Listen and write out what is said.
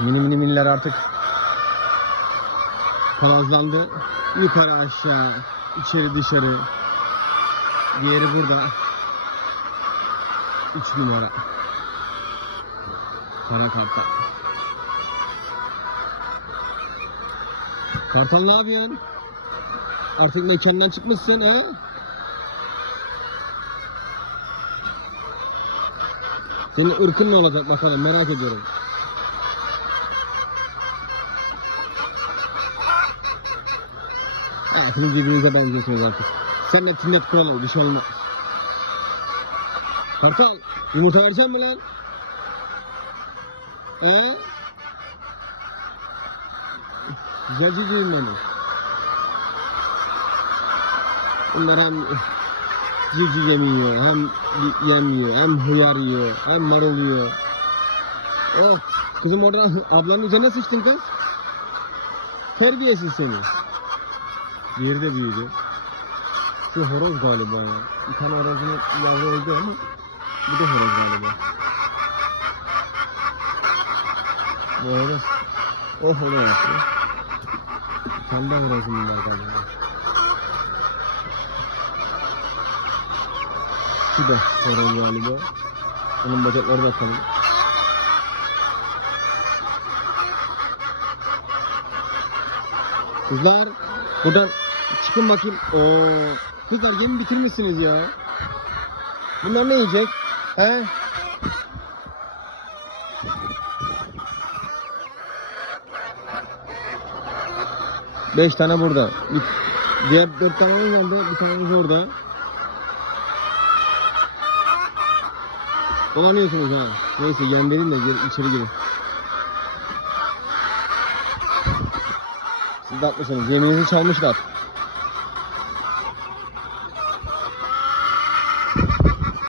Mini mini miniler artık palazlandı. Yukarı aşağı, içeri dışarı. Diğeri burada. 3 numara. Kara kartal. Kartal ne yapıyorsun? Artık mekandan çıkmışsın ha? Senin ırkın ne olacak bakalım merak ediyorum. Hepiniz birbirinize benziyorsunuz artık. Sen de tinnet kuralım bir şey. Kartal yumurta verecek mi lan? He? Güzel cücüğüm benim. Bunlar hem cücü yemiyor, hem yem yiyor, hem hıyar yiyor, hem marul yiyor. Oh, kızım orada ablanın üzerine sıçtın kız. Terbiyesiz seni. Diğeri de büyüdü. Şu horoz galiba ya. Bir tane horozun yavru öldü ama bu da horoz galiba. Bu horoz. O horoz. De horozum var galiba. Şu da horoz galiba. Onun bacakları da kalın. Kızlar buradan çıkın bakayım. Oo, kızlar yemi bitirmişsiniz ya. Bunlar ne yiyecek? He? Beş tane burada. Diğer dört tane nerede? Bir tanemiz orada. Dolanıyorsunuz ha. Neyse yem de gir, içeri girin. Siz de haklısınız. Yeminizi çalmışlar.